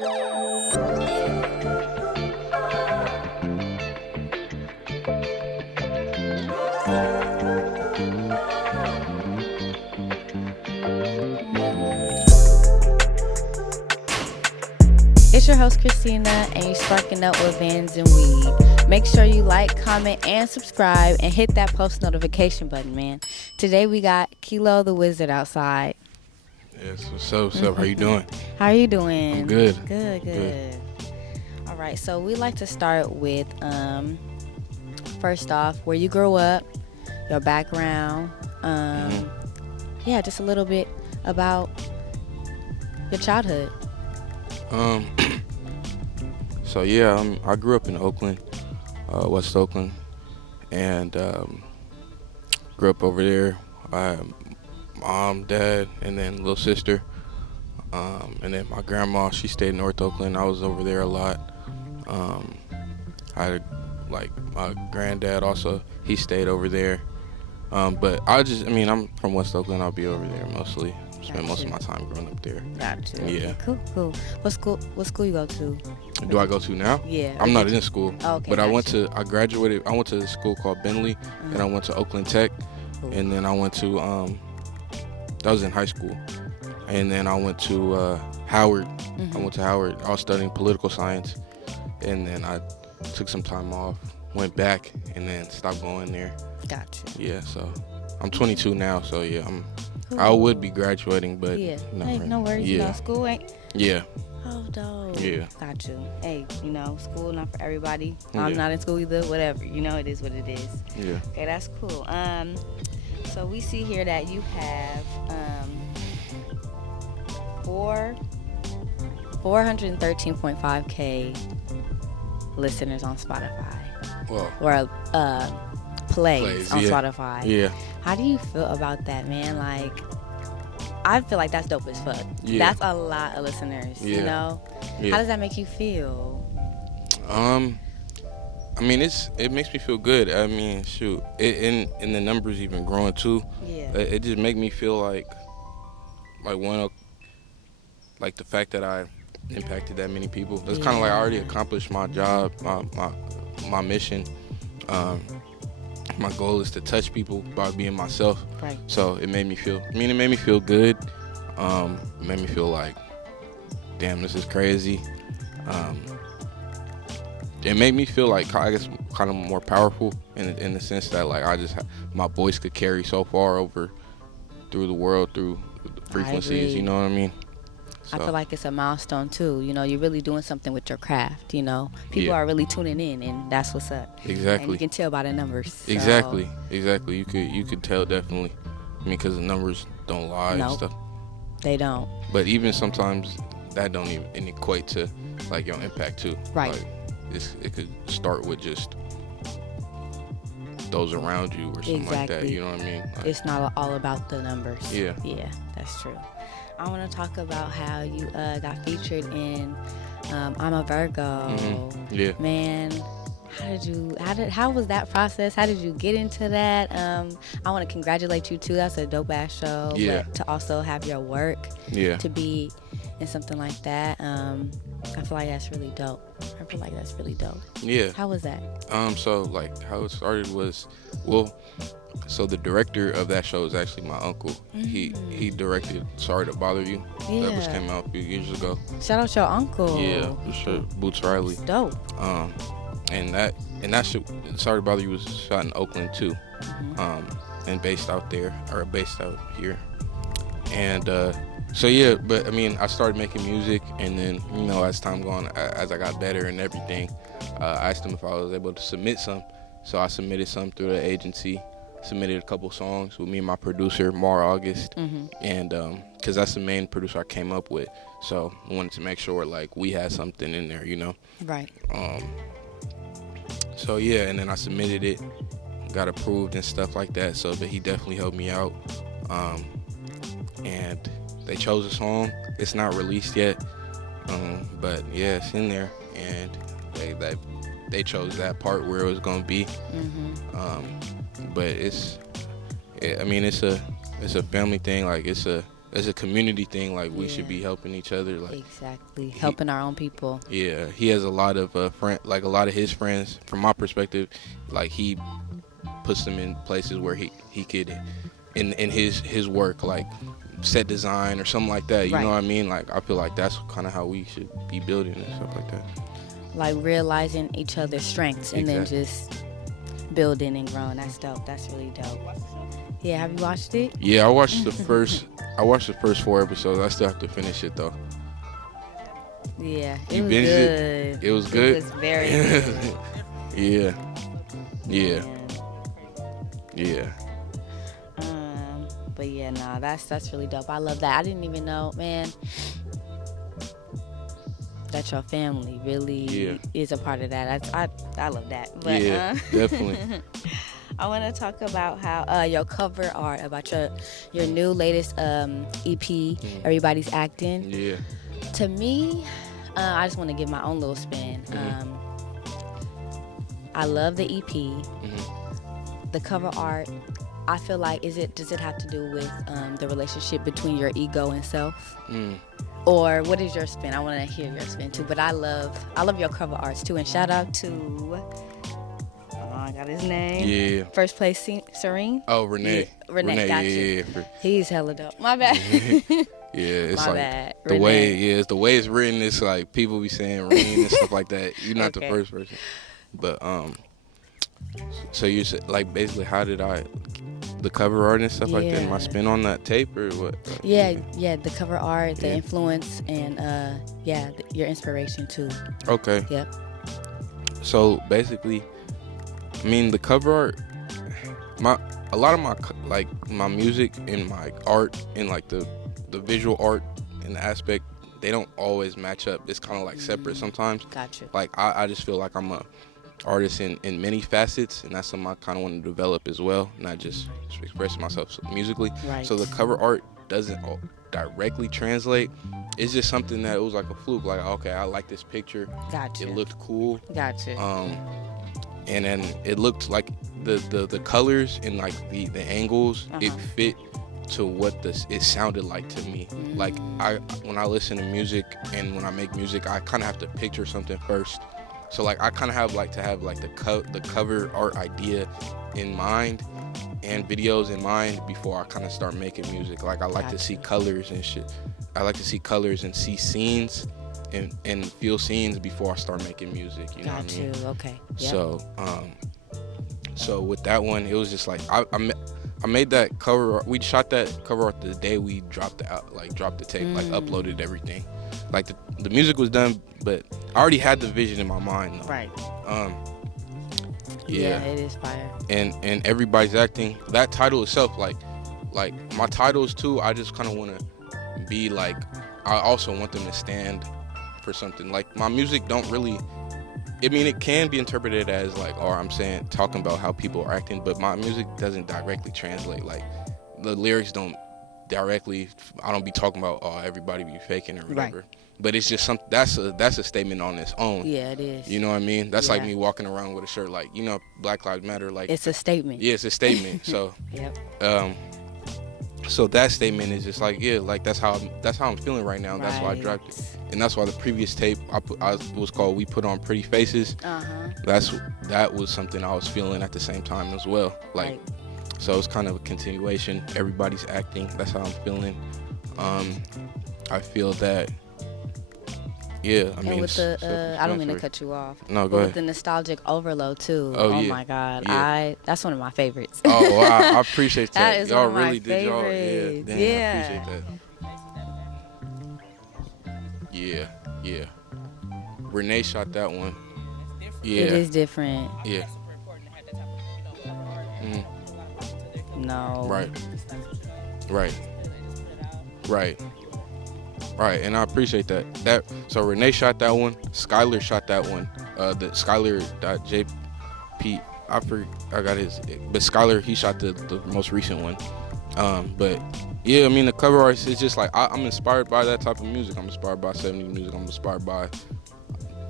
It's your host, Krystina, and you're sparking up with VANSNWEED. Make sure you like, comment, and subscribe, and hit that post notification button, man. Today we got Kilo the Wizard outside. Yes, what's up? What's up? How you doing? How are you doing? I'm good. Good. All right, so we like to start with, first off, where you grew up, your background, yeah, just a little bit about your childhood. So yeah, I grew up in Oakland, West Oakland, and grew up over there. I had mom, dad, and then little sister, and then my grandma. She stayed in North Oakland. I was over there a lot. I had my granddad also. He stayed over there. But I'm from West Oakland. I'll be over there mostly. Spent most of my time growing up there. Gotcha. Yeah. Cool. What school you go to? Do I go to now? Yeah. I'm not in school. Oh, okay. But I graduated. I went to a school called Bentley, and I went to Oakland Tech, and then I went to that was in high school, and then I went to Howard. I went to Howard. I was studying political science, and then I took some time off, went back, and then stopped going there. Gotcha. Yeah. So I'm 22 now. So yeah, Cool. I would be graduating, but yeah. not Hey, right. no worries. Yeah. School ain't. Yeah. Oh, dope. Yeah. Got you. Hey, school not for everybody. Yeah. I'm not in school either. Whatever. It is what it is. Yeah. Okay, that's cool. So we see here that you have 413.5K listeners on Spotify. Well. Or plays on yeah. Spotify. Yeah. How do you feel about that, man? Like, I feel like that's dope as fuck. Yeah. That's a lot of listeners, Yeah. Yeah. How does that make you feel? It makes me feel good. I mean, shoot, and the numbers even growing too. Yeah. It just make me feel like the fact that I impacted that many people. It's kind of like I already accomplished my job, my mission. My goal is to touch people by being myself. Right. So it made me feel. It made me feel good. It made me feel like, damn, this is crazy. It made me feel like, I guess, kind of more powerful in the sense that like my voice could carry so far over through the world, through the frequencies. You know what I mean? So. I feel like it's a milestone too. You're really doing something with your craft. People are really tuning in, and that's what's up. Exactly. And you can tell by the numbers. So. Exactly. You could tell definitely. Because the numbers don't lie and stuff. They don't. But even sometimes that don't even equate to like your impact too. Right. Like, it could start with just those around you or something like that. You know what I mean? Like, it's not all about the numbers. Yeah. Yeah, that's true. I want to talk about how you got featured in I'm a Virgo. Mm-hmm. Yeah. Man, how was that process? How did you get into that? I want to congratulate you too. That's a dope ass show. Yeah. But to also have your work to be in something like that, I feel like that's really dope. Yeah. How was that? So like how it started was, so the director of that show is actually my uncle. He directed Sorry to Bother You. Yeah. That which came out a few years ago. Shout out your uncle. Yeah, for sure. Boots Riley. It's dope. And that shit, Sorry to Bother You was shot in Oakland too. And based out here. And so yeah, but I started making music, and then as time gone, as I got better and everything, I asked him if I was able to submit some. So I submitted some through the agency. Submitted a couple songs with me and my producer, Mar August, and because that's the main producer I came up with. So I wanted to make sure like we had something in there, Right. So yeah, and then I submitted it, got approved and stuff like that. So, but he definitely helped me out. And they chose a song. It's not released yet, but yeah, it's in there. And they chose that part where it was gonna be. But it's a family thing. Like it's a as a community thing, like we should be helping each other. Like exactly, helping our own people. Yeah, he has a lot of like a lot of his friends. From my perspective, like he puts them in places where he could, in his work, like set design or something like that. You know what I mean? Like I feel like that's kind of how we should be building and stuff like that. Like realizing each other's strengths and then just building and growing. That's dope. That's really dope. Yeah, have you watched it? Yeah, I watched the first. I watched the first 4 episodes. I still have to finish it though. Yeah, it was good. It was good. It was very good. Yeah. But yeah, nah, that's really dope. I love that. I didn't even know, man, that your family really is a part of that. I love that. But, definitely. I want to talk about how your cover art, about your new latest EP, Everybody's Acting. Yeah. To me, I just want to give my own little spin. I love the EP. The cover art, I feel like, does it have to do with the relationship between your ego and self? Or what is your spin? I want to hear your spin too. But I love your cover arts too. And shout out to, I got his name. Yeah. First place, Serene. Oh, Renee. Yeah, Renee, got you. Yeah. He's hella dope. My bad. It's my like bad. the Renee. way, it's the way it's written. It's like people be saying Renee and stuff like that. You're not the first person. But so you said, like, basically, how did the cover art and stuff like that? My spin on that tape or what? Yeah, the cover art, the influence, and your inspiration too. Okay. Yep. So basically, I mean, the cover art, a lot of my music and my art and like the visual art and the aspect, they don't always match up. It's kind of like separate sometimes. Gotcha. Like I just feel like I'm a artist in many facets, and that's something I kind of want to develop as well, not just express myself musically. Right. So the cover art doesn't directly translate. It's just something that it was like a fluke. Like, okay, I like this picture. Gotcha. It looked cool. Gotcha. And then it looked like the colors and like the angles, it fit to what it sounded like to me. Like when I listen to music and when I make music, I kind of have to picture something first. So like I kind of have like to have like the cover art idea in mind and videos in mind before I kind of start making music. Like I like to see colors and shit. I like to see colors and see scenes and feel scenes before I start making music. You know what I mean? Okay. Yep. So with that one, it was just like I made that cover. We shot that cover art the day we dropped the tape, like uploaded everything. Like the music was done, but I already had the vision in my mind. Though. Right. Yeah, it is fire. And Everybody's Acting. That title itself, like my titles too. I just kind of want to be like. I also want them to stand for something. Like my music don't really. I mean, it can be interpreted as like, I'm talking about how people are acting, but my music doesn't directly translate. Like the lyrics don't directly. I don't be talking about everybody be faking or whatever. Right. But it's just that's a statement on its own. Yeah, it is. You know what I mean? That's like me walking around with a shirt like, Black Lives Matter. Like it's a statement. Yeah, it's a statement. So yep. So that statement is just like that's how I'm feeling right now. Right. That's why I dropped it, and that's why the previous tape was called "We Put On Pretty Faces." That was something I was feeling at the same time as well. Like, right. So it's kind of a continuation. Everybody's acting. That's how I'm feeling. I feel that. Yeah, I mean, and with the I don't mean to cut you off. No, go ahead. With the nostalgic overload too. Oh my God, that's one of my favorites. Oh wow, I appreciate that. That is y'all one of my really did y'all. Yeah, I appreciate that. Yeah. Renee shot that one. Yeah. It is different. Yeah. No. Right, and I appreciate that. So Renee shot that one. Skylar shot that one. The Skylar.jp. I got his, but Skylar, he shot the most recent one. But yeah, I mean the cover art is just like I'm inspired by that type of music. I'm inspired by 70s music. I'm inspired by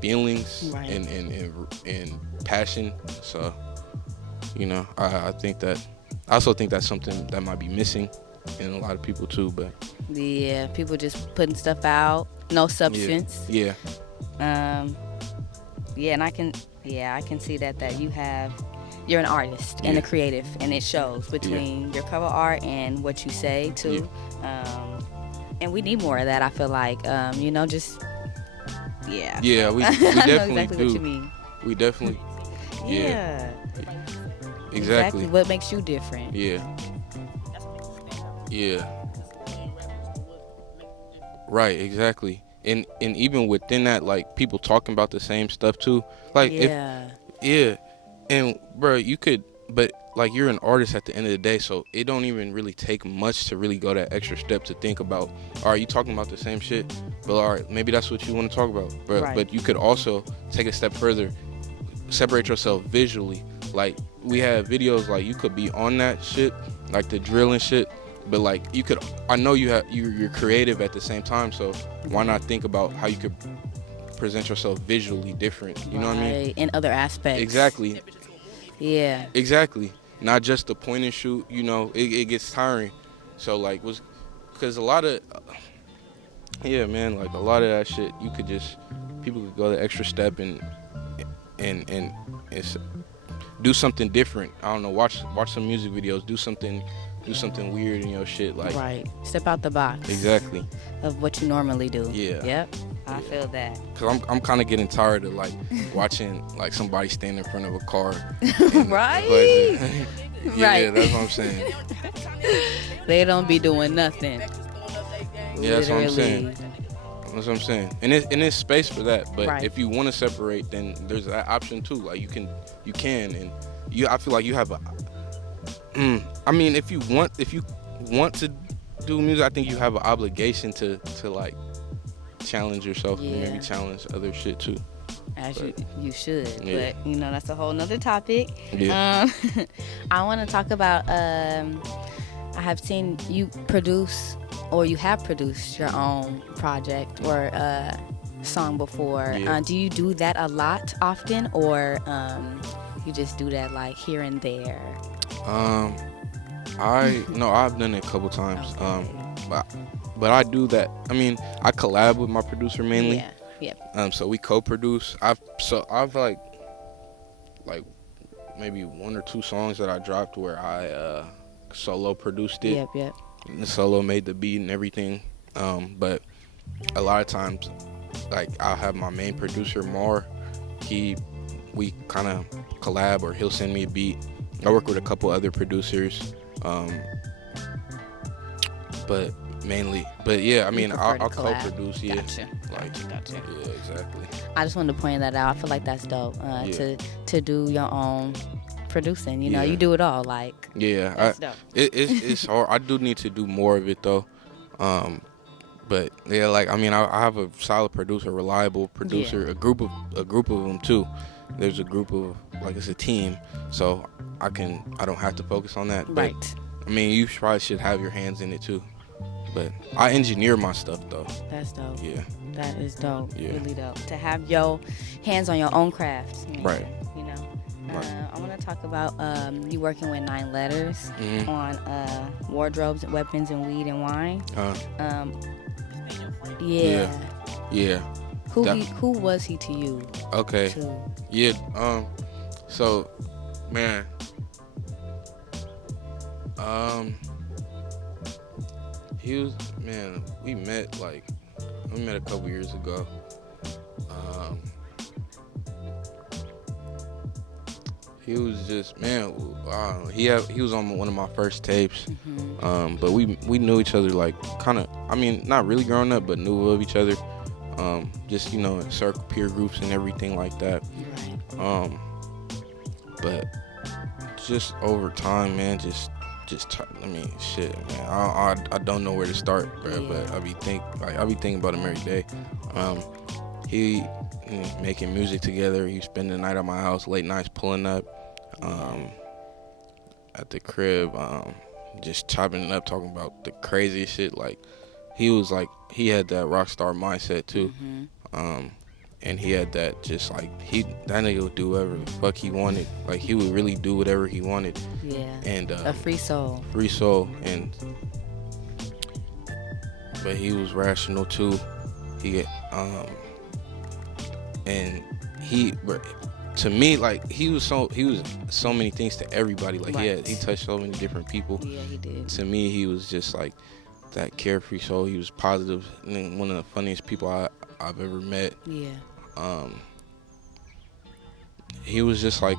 feelings and passion. So I also think that's something that might be missing in a lot of people too. But Yeah, people just putting stuff out, no substance. yeah, Yeah, and I can see that you're an artist and a creative, and it shows between your cover art and what you say too. And we need more of that. I feel like just yeah, we I know definitely exactly do. what you mean. We definitely Yeah. exactly. What makes you different? Yeah. Yeah. Right, exactly. And even within that, like, people talking about the same stuff too. Like and bro, you could, but like, you're an artist at the end of the day, so it don't even really take much to really go that extra step to think about, all right, you talking about the same shit, but all right, maybe that's what you want to talk about, bro. Right. But you could also take a step further, separate yourself visually. Like, we have videos, like, you could be on that shit, like the drill and shit, but like, you could, I know you're creative at the same time, so why not think about how you could present yourself visually different, you know what I mean? In other aspects. Exactly. Yeah. Exactly. Not just the point and shoot, it gets tiring. So like, because a lot of, like, a lot of that shit, people could go the extra step and it's, do something different. I don't know, watch some music videos, do something weird in your shit, like, Right. Step out the box. Exactly. Of what you normally do. Yeah. Yep. I feel that. Cause I'm kind of getting tired of like watching like somebody stand in front of a car. Right. Yeah, Right. that's what I'm saying. They don't be doing nothing. Yeah, that's what I'm saying. Literally. That's what I'm saying. And it's space for that. But Right. if you want to separate, then there's that option too. Like, you can, and I feel like you have I mean, if you want to do music, I think you have an obligation to like challenge yourself and maybe challenge other shit too. As you should. Yeah. But that's a whole nother topic. Yeah. I want to talk about I have seen you produce, or you have produced your own project or song before. Yeah. Do you do that a lot often, or you just do that like here and there? I've done it a couple times. Okay. But I do that. I mean, I collab with my producer mainly. Yeah. So we co-produce. I've like maybe one or two songs that I dropped where I solo produced it. Yep. And the solo made the beat and everything. But a lot of times, like, I'll have my main producer Mar. We kind of collab, or he'll send me a beat. I work with a couple other producers. But yeah, I mean, I'll co-produce. Yeah. Gotcha. Yeah, exactly. I just wanted to point that out. I feel like that's dope. To do your own producing. You know, you do it all. Like, yeah, that's dope. It's hard. I do need to do more of it though. But yeah, like, I mean, I have a solid producer, reliable producer, a group of them too. There's a group of, like, it's a team, so I don't have to focus on that. Right. But, I mean, you probably should have your hands in it too. But I engineer my stuff though. That's dope. Yeah. That is dope. Yeah. Really dope. To have your hands on your own craft. Right. You know. Right. I want to talk about you working with 9 Letters Mhm. on Wardrobes, Weapons, and Weed and Wine. Yeah. Who was he to you? Okay. Too? Yeah. So, man. We met a couple years ago. He was just, man, he was on one of my first tapes. Mm-hmm. But we knew each other, like, kind of, I mean, not really growing up, but knew of each other. Just, in circle, peer groups and everything like that. Right. But just over time, man, I mean, shit, man, I don't know where to start, bro, but I be thinking about him every day. He making music together. He spend the night at my house, late nights pulling up, at the crib, just chopping it up, talking about the craziest shit. Like, he had that rock star mindset too. Mm-hmm. And he had that, just like, that nigga would do whatever the fuck he wanted. Like, he would really do whatever he wanted. Yeah. And a free soul. Free soul. And but he was rational too. He and he to me, like, he was so many things to everybody. Like, Right. he touched so many different people. Yeah, he did. To me, he was just like that carefree soul. He was positive, and then one of the funniest people I've ever met. Yeah. He was just like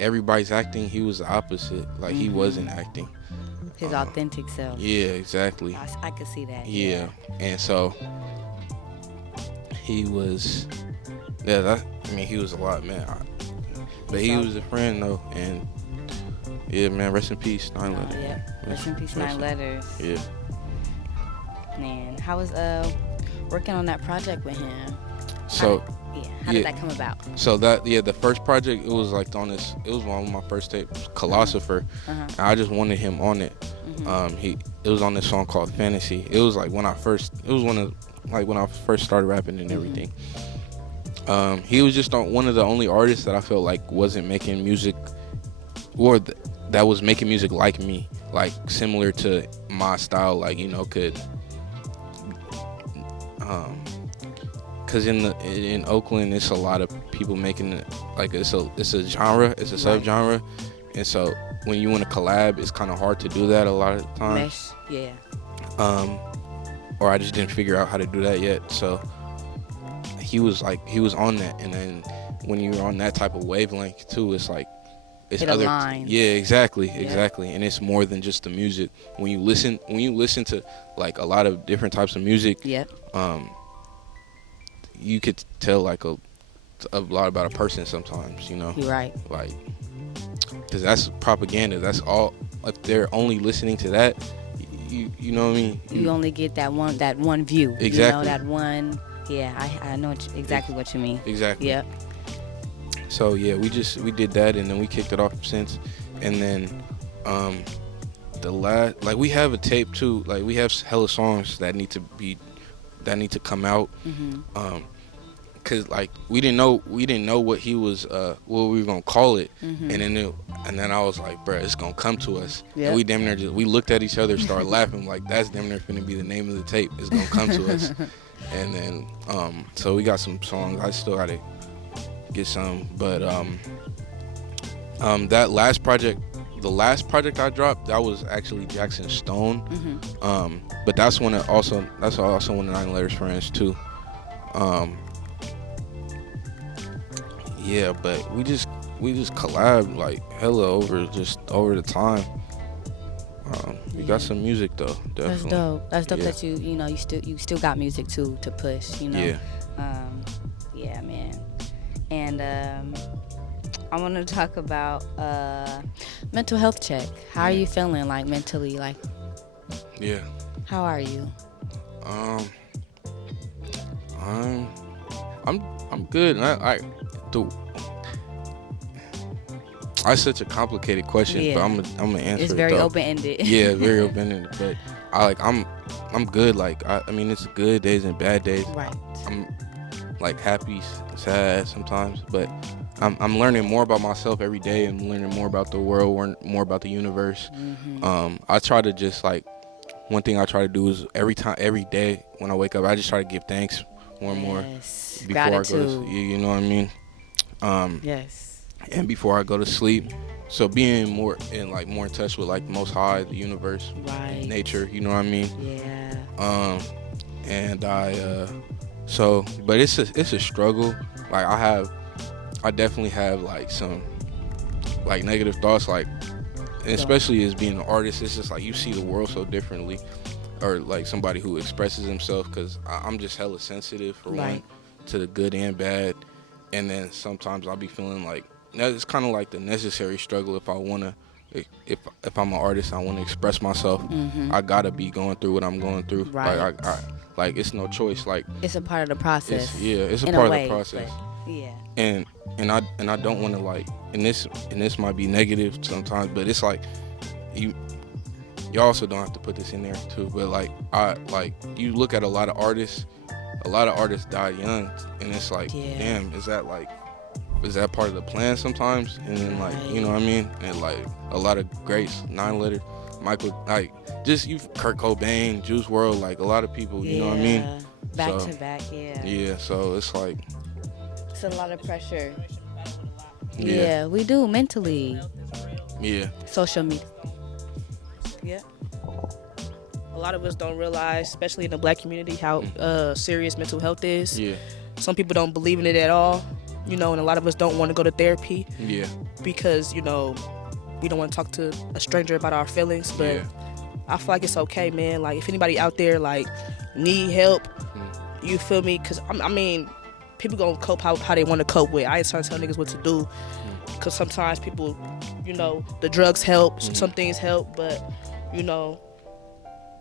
everybody's acting. He was the opposite. Like, he wasn't acting. His authentic self. Yeah, exactly. I could see that. Yeah, and so he was. Yeah, he was a lot, man. But he was a friend though, and yeah, man. Rest in peace, 9/11. Yeah. Rest in peace, 9 letters. Yeah. Man, how was working on that project with him? So. How did that come about? So the first project, it was like on this. It was one of my first tapes, Colosopher. And I just wanted him on it. It was on this song called Fantasy. It was like when I first started rapping and everything. He was just one of the only artists that I felt like wasn't making music, or that was making music like me, like similar to my style, like, you know, could. Cause in Oakland, it's a lot of people making it, like, it's a genre, it's a subgenre, and so when you want to collab, it's kind of hard to do that a lot of the time. Mesh, yeah. Or I just didn't figure out how to do that yet. So he was on that, and then when you're on that type of wavelength too, it's like it's it other. aligns. Yeah, exactly, and it's more than just the music. When you listen to like a lot of different types of music. Yep. You could tell like a lot about a person sometimes, you know. You're right. Like, because that's propaganda. That's all. If they're only listening to that, you know what I mean. You only get that one view. Exactly. You know, that one. Yeah, I know exactly what you mean. Exactly. Yep. So yeah, we did that, and then we kicked it off since, and then we have a tape too. Like, we have hella songs that need to come out. Cause like we didn't know what he was what we were gonna call it, and then I was like, bruh, it's gonna come to us. Yep. And we damn near we looked at each other, started laughing, like, that's damn near finna be the name of the tape. It's gonna come to us. And then so we got some songs. I still gotta get some, but that last project, the last project I dropped, that was actually Jackson Stone. But that's also one of 9 Letters friends too. Yeah, but we just collabed like hella over the time. We got some music though, definitely. That's dope Yeah. that you still got music to push, you know. Yeah. Yeah, man. And I want to talk about mental health check. How are you feeling, like, mentally? Like, Yeah. how are you? I'm good. That's such a complicated question, Yeah. but I'm gonna answer it. It's very though. open-ended. Yeah, very open-ended. But I'm good. Like, I mean, it's good days and bad days. Right. I'm like happy, sad sometimes, but I'm learning more about myself every day. I'm learning more about the world, more about the universe. I try to just, like, one thing I try to do is every day when I wake up, I just try to give thanks more and more before Gratitude. I go to sleep. You know what I mean? Yes. And before I go to sleep. So being more in touch with, like, the Most High, the universe, Right. nature. You know what I mean? Yeah. And but it's a struggle. Like, I definitely have, like, some, like, negative thoughts, like, and especially as being an artist, it's just like you see the world so differently, or like somebody who expresses himself, because I'm just hella sensitive for one, to the good and bad, and then sometimes I'll be feeling like it's kind of like the necessary struggle. If I want to, if I'm an artist, I want to express myself, I gotta be going through what I'm going through. Right. Like it's no choice. Like, it's a part of the process. It's a in part a way, of the process. Yeah. And I don't want to, like, and this might be negative sometimes, but it's like you also don't have to put this in there too. But like you look at a lot of artists die young, and it's like, damn, is that part of the plan sometimes? And then, like, you know what I mean? And like a lot of greats, 9 Letter, Michael, like, just you, Kurt Cobain, Juice World, like a lot of people, you know what I mean? Back So, to back, yeah. Yeah, so it's like, It's a lot of pressure. Yeah. Yeah, we do mentally. yeah, Social media. Yeah. A lot of us don't realize, especially in the black community, how serious mental health is. yeah, Some people don't believe in it at all, and a lot of us don't want to go to therapy yeah, because, we don't want to talk to a stranger about our feelings. But yeah. I feel like it's okay, man. Like, if anybody out there, like, need help, you feel me? Because, I mean, people going to cope how they want to cope with. I ain't trying to tell niggas what to do because sometimes people, the drugs help, some things help, but, know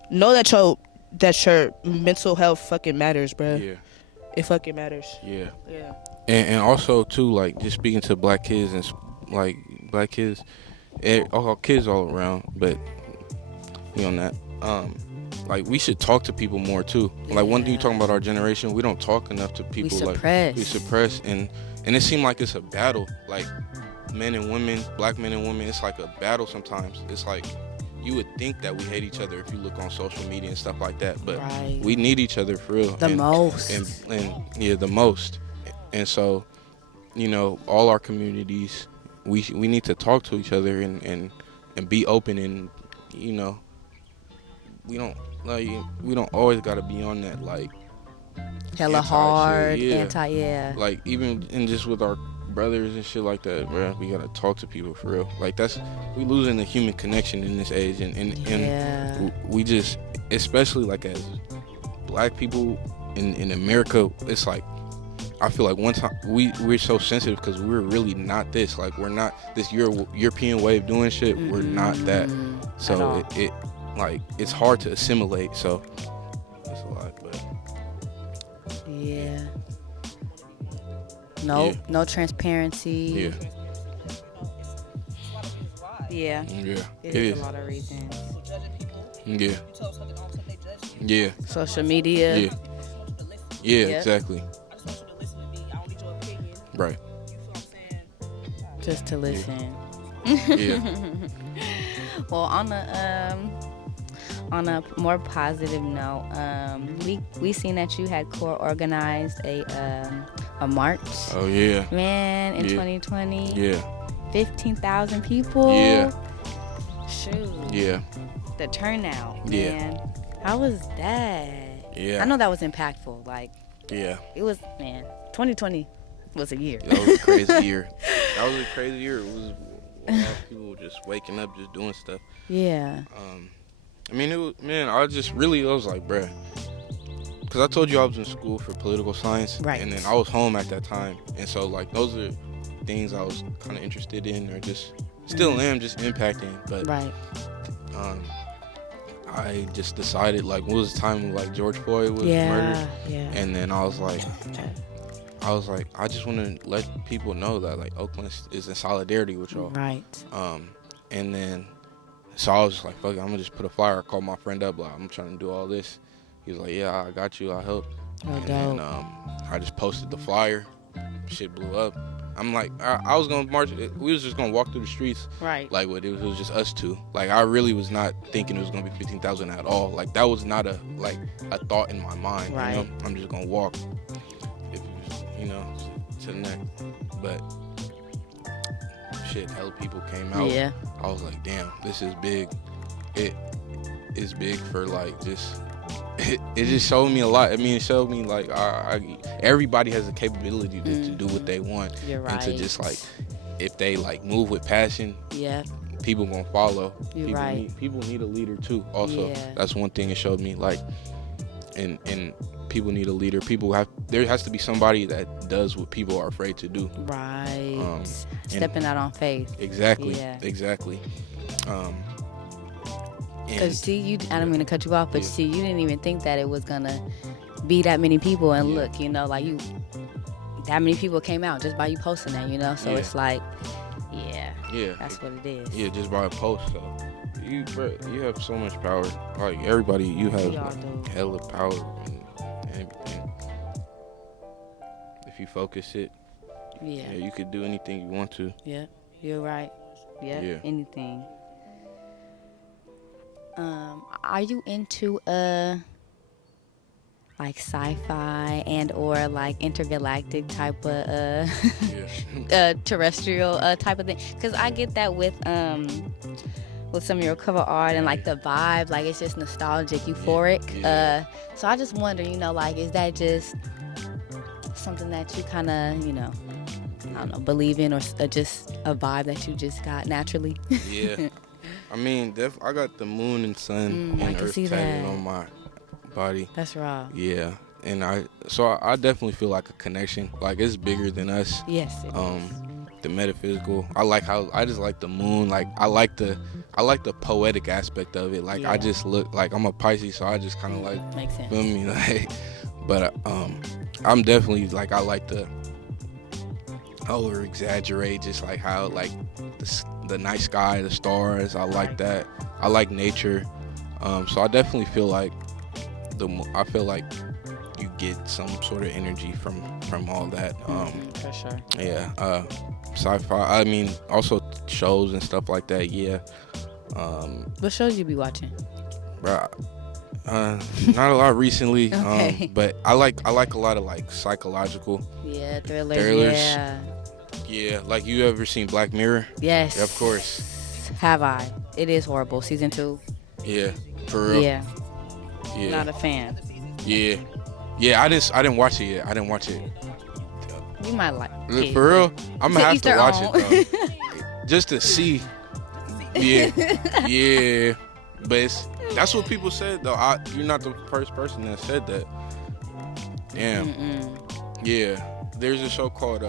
that your mental health fucking matters, bro. Yeah. It fucking matters. Yeah. Yeah. And also too, like, just speaking to black kids and like black kids, all kids all around, but on that, like, we should talk to people more too. Like, one thing you talking about our generation, we don't talk enough to people. We suppress, and it seems like it's a battle. Like, men and women, black men and women, it's like a battle sometimes. It's like, you would think that we hate each other if you look on social media and stuff like that, but we need each other for real. The most. And yeah, the most. And so, all our communities, we need to talk to each other and be open, and we don't always gotta be on that, like, hella hard, shit. yeah. Like, even in just with our brothers and shit like that, bro, we gotta talk to people for real. Like, we losing the human connection in this age, and we just, especially like as black people in America, it's like, I feel like one time we're so sensitive because we're really not this. Like, we're not this European way of doing shit. We're not that. So it like, it's hard to assimilate. So it's a lot, but yeah. No transparency. Yeah. It is a lot of reasons. Yeah. Social media. Yeah, exactly. Right. Just to listen. Yeah. Well, on a more positive note, we seen that you had organized a march. Oh yeah. Man, in 2020. Yeah. 15,000 people. Yeah. Shoot. Yeah. The turnout. Yeah. Man, how was that? Yeah. I know that was impactful. Like. Yeah. It was, man. 2020 was a year. That was a crazy year. It was a lot of people just waking up, just doing stuff. Yeah. I mean, I was like, bruh, because I told you I was in school for political science, right? And then I was home at that time, and so, like, those are things I was kind of interested in, or just still am, just impacting. But right. I just decided, like, what was the time when, like, George Floyd was murdered, and then I was like, I just want to let people know that, like, Oakland is in solidarity with y'all, right? And then. So I was just like, fuck it, I'm gonna just put a flyer. I called my friend up, like, I'm trying to do all this. He was like, yeah, I got you, I'll help. And then I just posted the flyer. Shit blew up. I'm like, I was gonna march. We was just gonna walk through the streets. Right. Like, it was just us two. Like, I really was not thinking it was gonna be 15,000 at all. Like, that was not a thought in my mind. Right. You know? I'm just gonna walk. If it was, to the neck. But shit, hella people came out. Yeah. I was like, damn, this is big. It is big for, like, just, it just showed me a lot. I mean, it showed me, like, everybody has the capability to do what they want. You're right. And to just, like, if they, like, move with passion, people gonna follow. People need a leader too. Also, that's one thing it showed me, like, and people need a leader. There has to be somebody that does what people are afraid to do. Right. Stepping out on faith. Exactly. Yeah. Exactly. Because, see, I don't mean to cut you off, but see, you didn't even think that it was gonna be that many people, and look, like, that many people came out just by you posting that, so it's like, that's what it is. Yeah, just by a post. So you have so much power. Like, everybody, you have, like, hella power and everything. If you focus it, you could do anything you want to. Yeah, you're right. Yeah, anything. Are you into like sci-fi and or like intergalactic type of terrestrial type of thing? Because I get that with some of your cover art and like the vibe, like it's just nostalgic, euphoric. So I just wonder, like, is that just something that you kind of, I don't know, believe in, or just a vibe that you just got naturally? Yeah. I mean, I got the moon and sun and earth tatted on my body. That's raw. Yeah. And I definitely feel like a connection. Like, it's bigger than us. Yes, it is. The metaphysical. I just like the moon. Like, I like the poetic aspect of it. Like, I just look like I'm a Pisces, so I just kind of like, makes sense. feel me? Like, but I'm definitely like, I like the over exaggerate, just like how like the night sky, the stars. I like that. I like nature. So I definitely feel like you get some sort of energy from all that. For sure. Yeah. Sci-fi. I mean, also shows and stuff like that. Yeah. What shows you be watching? Bruh, not a lot recently. Okay. But I like a lot of like psychological. Yeah, thrillers. Thrillers. Yeah, like, you ever seen Black Mirror? Yes. Yeah, of course. Have I? It is horrible. Season 2. Yeah, for real. Yeah. Yeah. Not a fan. Yeah. Yeah, I didn't watch it yet. I didn't watch it. You might like it. For real? I'm gonna have to watch it own. though. Just to see. Yeah. Yeah. But that's what people said though. You're not the first person that said that. Damn. Yeah. There's a show called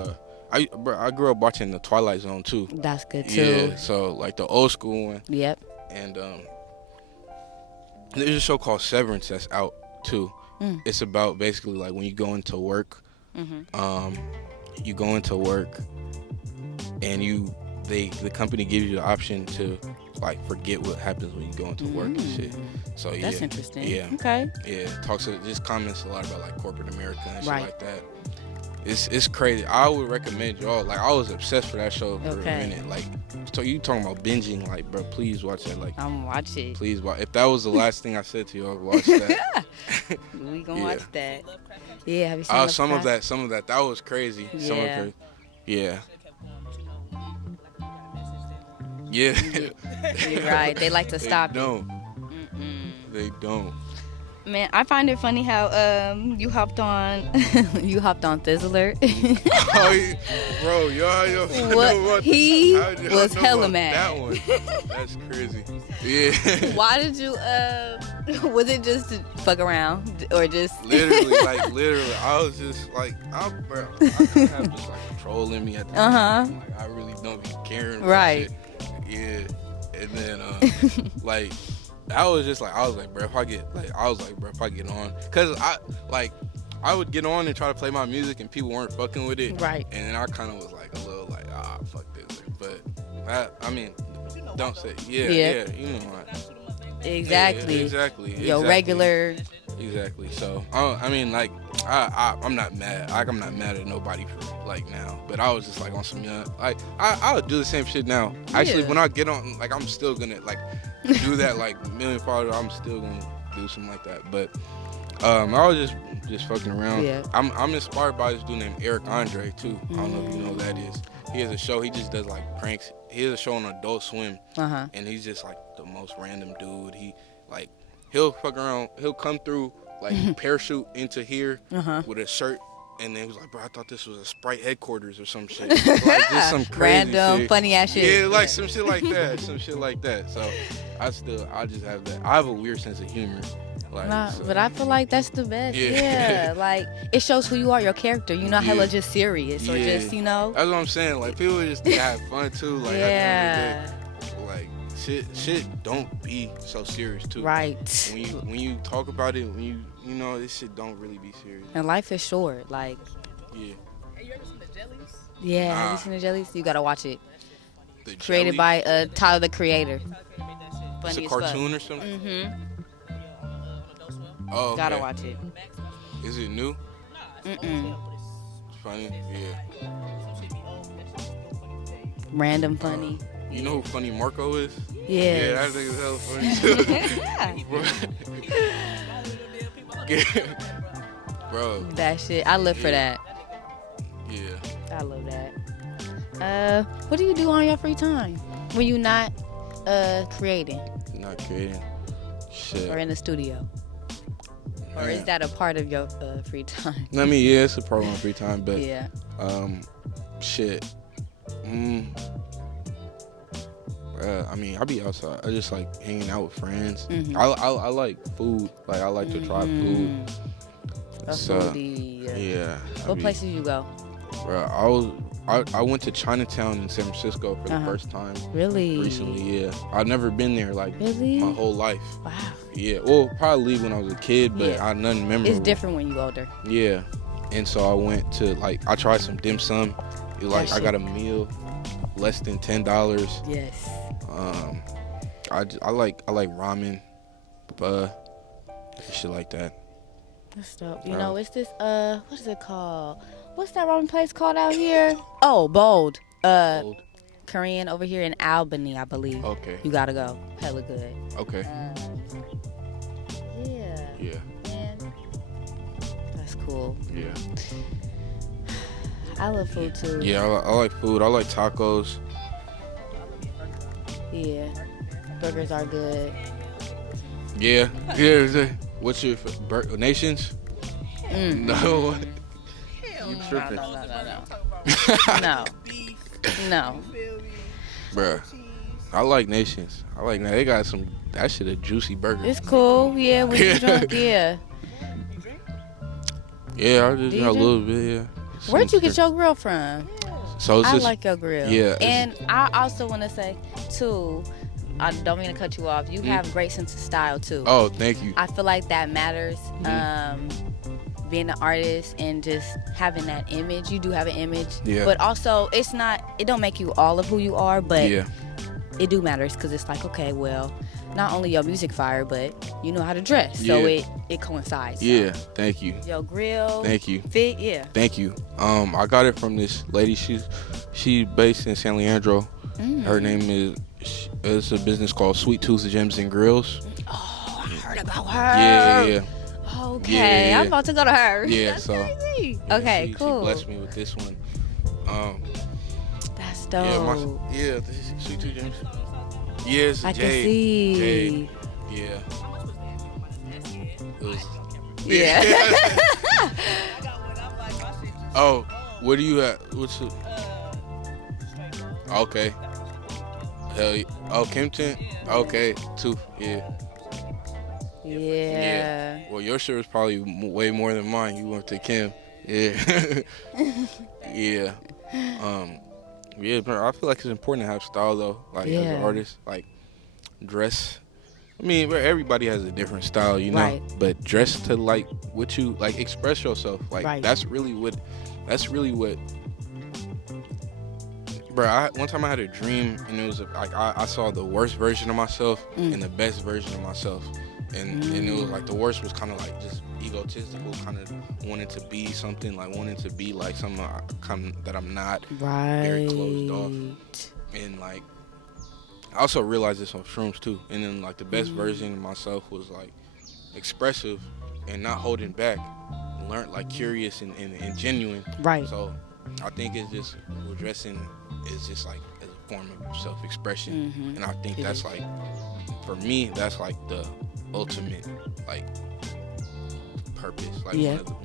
I grew up watching The Twilight Zone too. That's good too. Yeah, so like the old school one. Yep. And there's a show called Severance that's out too. It's about basically like when you go into work. You go into work and the company gives you the option to like forget what happens when you go into work and shit. So yeah. That's interesting. Yeah. Okay. Yeah. Just comments a lot about like corporate America and shit like that. It's crazy. I would recommend y'all. Like, I was obsessed with that show for a minute. Like, so you talking about binging? Like, bro, please watch that. Like, I'm watching. Please watch. If that was the last thing I said to y'all, watch that. We gonna watch that. Yeah. Have you seen some of that. That was crazy. Yeah. Yeah. Yeah. You're right. They like to stop it. They don't. Man, I find it funny how you hopped on Thizzler. Oh, yeah. Bro, y'all what he was hella mad. That one. That's crazy. Yeah. Why did you was it just to fuck around or just literally I was just like, I have just like control in me at the time. Like, I really don't be caring about right. Shit. Yeah. And then like I was like, bro, if I get on, cause I would get on and try to play my music and people weren't fucking with it. Right. And then I kind of was like a little like, fuck this. But I mean, don't say, yeah, you know what. Exactly. Yeah, exactly. Your regular. Exactly. So, I mean, like, I'm not mad. Like, I'm not mad at nobody for, like, now. But I was just, like, on some young, like, I would do the same shit now. Actually, when I get on, like, I'm still gonna, like, do that, like, million followers. I'm still gonna do something like that. But I was just fucking around. Yeah. I'm inspired by this dude named Eric Andre, too. I don't know if you know who that is. He has a show. He just does, like, pranks. He has a show on Adult Swim. And he's just, like, the most random dude. He, like, he'll fuck around. He'll come through, like, parachute into here with a shirt. And then he was like, bro, I thought this was a Sprite headquarters or some shit. Like, just some crazy random, shit. funny ass shit. Yeah, like some shit like that. Some shit like that. So I just have that. I have a weird sense of humor. Like, but I feel like that's the best. Yeah. Like, it shows who you are, your character. You're not hella just serious or just, you know. That's what I'm saying. Like, people just have fun too. Like, at the end of the day, like, shit don't be so serious too. Right. When you talk about it, when you know, this shit don't really be serious. And life is short. Like. Yeah. Have you ever seen the Jellies? Yeah. Have you seen the Jellies? You gotta watch it. The Created by Tyler the Creator. It's a cartoon or something. Mm-hmm. Oh, okay. Gotta watch it. Is it new? Mm-mm. It's funny. Yeah. Random funny. You know who Funny Marco is? Yeah, Yes. that nigga's hella funny too. Bro. That shit. I live for that. Yeah. I love that. What do you do on your free time when you not creating Not creating. Shit. or in the studio? Or is that a part of your free time? I mean, yeah, it's a part of my free time, but Yeah. shit. I mean, I be outside. I just like hanging out with friends. Mhm. I like food. Like, I like to try food. A So, foodie. yeah. What places you go? Bro, I went to Chinatown in San Francisco for the first time. Really? Recently, yeah. I've never been there like Really? my whole life. Wow. Yeah. Well, probably when I was a kid, but Yeah. I had nothing memorable. It's different when you older. Yeah. And so I went to I tried some dim sum. I got a meal less than $10. Yes. I like ramen, shit like that. That's dope. You know, it's this what is it called? What's that ramen place called out here? Oh, Bold. Old. Korean over here in Albany, I believe. Okay. You gotta go. Hella good. Okay. Yeah. Yeah. Man. That's cool. Yeah. I love food too. Yeah, I like food. I like tacos. Yeah. Burgers are good. Yeah. Yeah. What's your Nations? No. You tripping? No. No. Bruh. I like Nations. I like that. They got that shit a juicy burger. It's cool. Yeah, when you drunk, yeah. Yeah, I just got a little bit, yeah. Where'd you get your grill from? So it's I just, like your grill. Yeah. And I also want to say, too, I don't mean to cut you off. You have great sense of style, too. Oh, thank you. I feel like that matters. Being an artist and just having that image. You do have an image. Yeah. But also, it don't make you all of who you are, but Yeah. it do matters because it's like, okay, well, not only your music fire, but you know how to dress. So Yeah. it coincides. So. Yeah, thank you. Your grill. Thank you. Fit, yeah. Thank you. I got it from this lady. She's based in San Leandro. Her name it's a business called Sweet Tooth Gems and Grills. Oh, I heard about her. Yeah. Okay, Yeah. I'm about to go to her. Yeah, That's so crazy. yeah, Okay, cool. She blessed me with this one. That's dope. Yeah, this is Sweet Tooth Gems. Yes, I Jade. can see. Jade. Yeah. It was, Yeah. Oh, what do you have? What's it? Okay. Hell yeah. Oh, Kempton? Okay. Tooth. Yeah. Yeah. Well, your shirt was probably way more than mine. You went to Kim. Yeah. Yeah. Yeah, but I feel like it's important to have style though. Like as an artist, like dress. I mean, everybody has a different style, you know. Right. But dress to like what you like, express yourself. Like Right. that's really what. Bro, one time I had a dream and it was like I saw the worst version of myself and the best version of myself. And it was like the worst was kind of like just egotistical, kind of wanting to be something, like wanting to be like something that I'm not. Right. Very closed off. And like I also realized this on shrooms too. And then like the best version of myself was like expressive and not holding back, learned like curious and genuine. Right. So I think it's just dressing is just like as a form of self-expression. And I think that's like, for me, that's like the ultimate like purpose. Like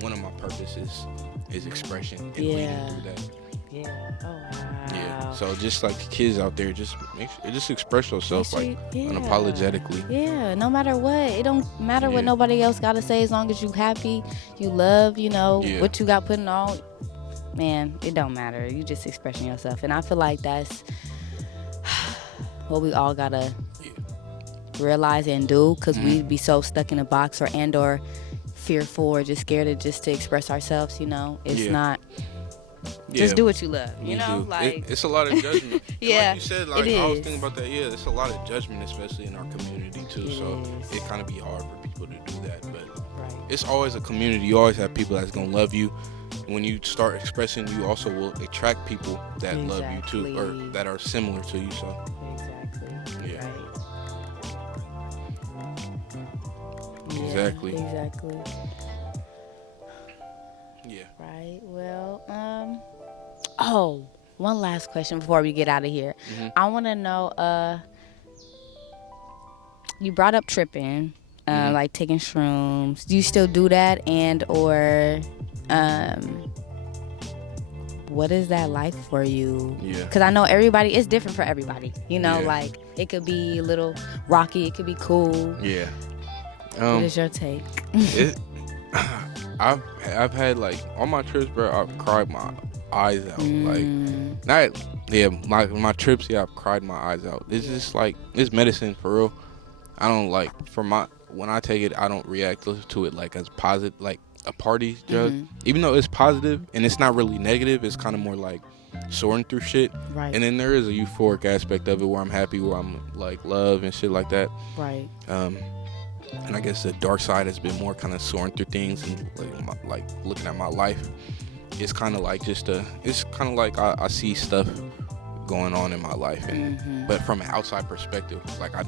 one of my purposes is expression and leading through that. Yeah. Oh wow. Yeah. So just like the kids out there, just express yourself like unapologetically. Yeah. No matter what, it don't matter what nobody else gotta say. As long as you happy, you love, what you got putting on. Man, it don't matter. You just expressing yourself, and I feel like that's what we all gotta realize and do, because we be so stuck in a box or fearful or just scared to express ourselves. It's not. Just do what you love. You know, like it's a lot of judgment. Yeah, like you said, like I was thinking about that. Yeah, it's a lot of judgment, especially in our community too. It kind of be hard for people to do that, but it's always a community. You always have people that's gonna love you. When you start expressing, you also will attract people that love you too, or that are similar to you. So exactly. yeah. Right. Exactly. Exactly. Yeah. Right. Well, oh, one last question before we get out of here. Mm-hmm. I want to know, you brought up tripping, like taking shrooms. Do you still do that? And or what is that like for you? Yeah. Because I know everybody, it's different for everybody. You know, Yeah. like it could be a little rocky, it could be cool. Yeah. What is your take? It, I've had like on my trips, bro. I've cried my eyes out. Like not my trips. Yeah, I've cried my eyes out. It's just like it's medicine for real. I don't like when I take it, I don't react to it like as positive, like a party drug. Even though it's positive and it's not really negative, it's kind of more like soaring through shit. Right. And then there is a euphoric aspect of it where I'm happy, where I'm like love and shit like that. Right. And I guess the dark side has been more kind of soaring through things and like looking at my life. It's kind of like it's kind of like I see stuff going on in my life, and but from an outside perspective, like I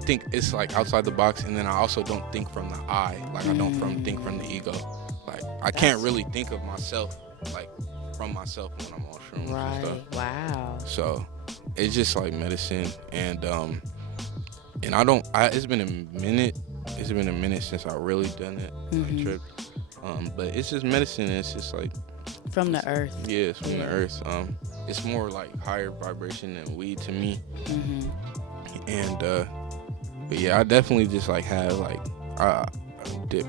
think it's like outside the box, and then I also don't think from the I, like I don't think from the ego. Like I can't really think of myself like from myself when I'm on shrooms and stuff. Wow. So it's just like medicine, and it's been a minute. It's been a minute since I really done it, like trip. But it's just medicine. It's just like from the earth. Yeah, it's from the earth. It's more like higher vibration than weed to me. And but yeah, I definitely just like have like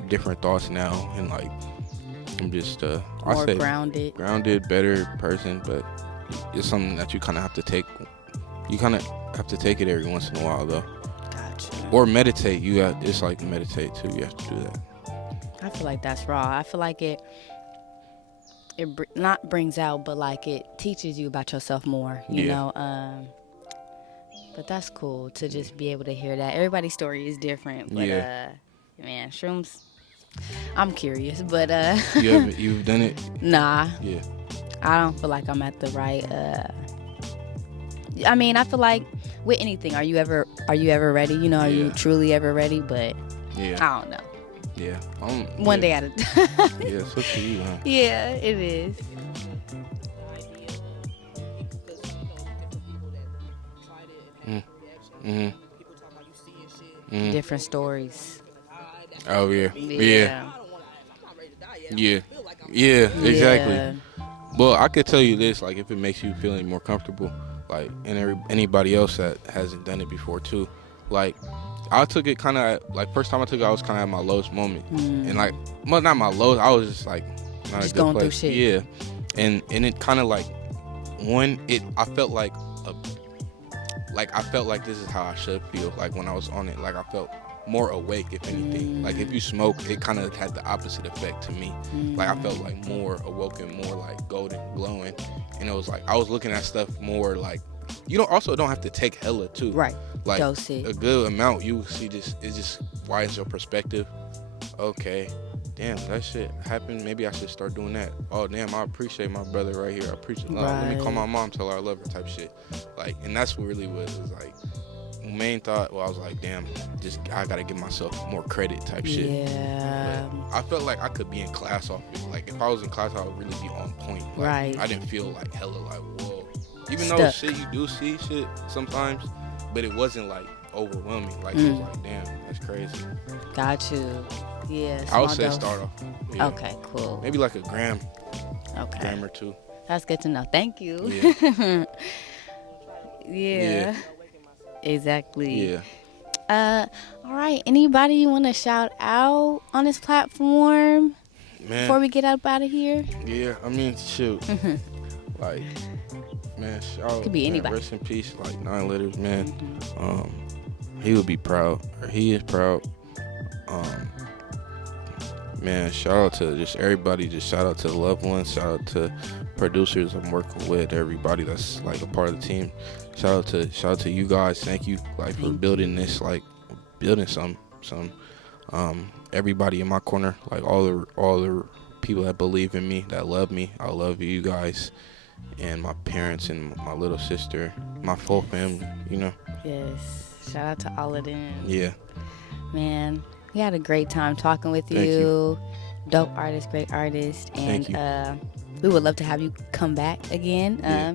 different thoughts now, and like I'm just more grounded, better person. But it's something that you kind of have to take. You kind of have to take it every once in a while, though. Gotcha. Or meditate. It's like meditate too. You have to do that. I feel like that's raw. I feel like it not brings out, but like it teaches you about yourself more. You know. But that's cool to just be able to hear that. Everybody's story is different. But man, shrooms. I'm curious, but You've done it? Nah. Yeah. I don't feel like I'm at the right. I mean, I feel like with anything, are you ever ready? You know, are you truly ever ready? But I don't know. Yeah. One day at a time. Yeah, it's up to you, huh? Yeah, it is. Different stories. Oh yeah. Yeah, exactly. Well, I could tell you this, like if it makes you feel any more comfortable, like and anybody else that hasn't done it before too, like I took it kind of like first time I took it, I was kind of at my lowest moment, and like, well, not my lowest, I was just like not just a good going place. through shit. Yeah, and it kind of like I felt like this is how I should feel. Like when I was on it, like I felt more awake, if anything. Like if you smoke, it kind of had the opposite effect to me. Like I felt like more awoken, more like golden, glowing, and it was like I was looking at stuff more like you don't have to take hella too. Right. Like Dosage. a good amount, you see it just widens your perspective. Okay. Damn, that shit happened. Maybe I should start doing that. Oh, damn, I appreciate my brother right here. I appreciate let me call my mom, tell her I love her type shit. Like, and that's really what it was like. Main thought, I was like, damn, I gotta give myself more credit type shit. Yeah. But I felt like I could be in class off it. Like, if I was in class, I would really be on point. Like, right. I didn't feel like hella like, whoa. Even Stuck. though shit, you do see shit sometimes, but it wasn't like overwhelming. Like, it was like, damn, that's crazy. Got you. Yeah. I would say dose. start off. Yeah. Okay, cool. Maybe like a gram. Okay. Gram or two. That's good to know. Thank you. Yeah. Yeah. Exactly. Yeah. All right. Anybody you want to shout out on this platform before we get up out of here? Yeah. I mean, shoot. Like, man, shout out. Could be anybody. Rest in peace, like 9 Letters, man. He would be proud, or he is proud. Man, shout out to just everybody. Just shout out to the loved ones. Shout out to producers I'm working with. Everybody that's like a part of the team. Shout out to you guys. Thank you, like, for building this, like building some. Everybody in my corner, like all the people that believe in me, that love me. I love you guys, and my parents and my little sister, my full family. You know. Yes. Shout out to all of them. Yeah. Man, we had a great time talking with Thank you. Dope artist, great artist. And Thank you. we would love to have you come back again, Yeah.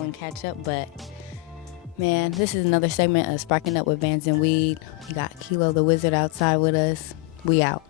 and catch up. But, man, this is another segment of Sparking Up with VNW. We got Kilo the Wizard outside with us. We out.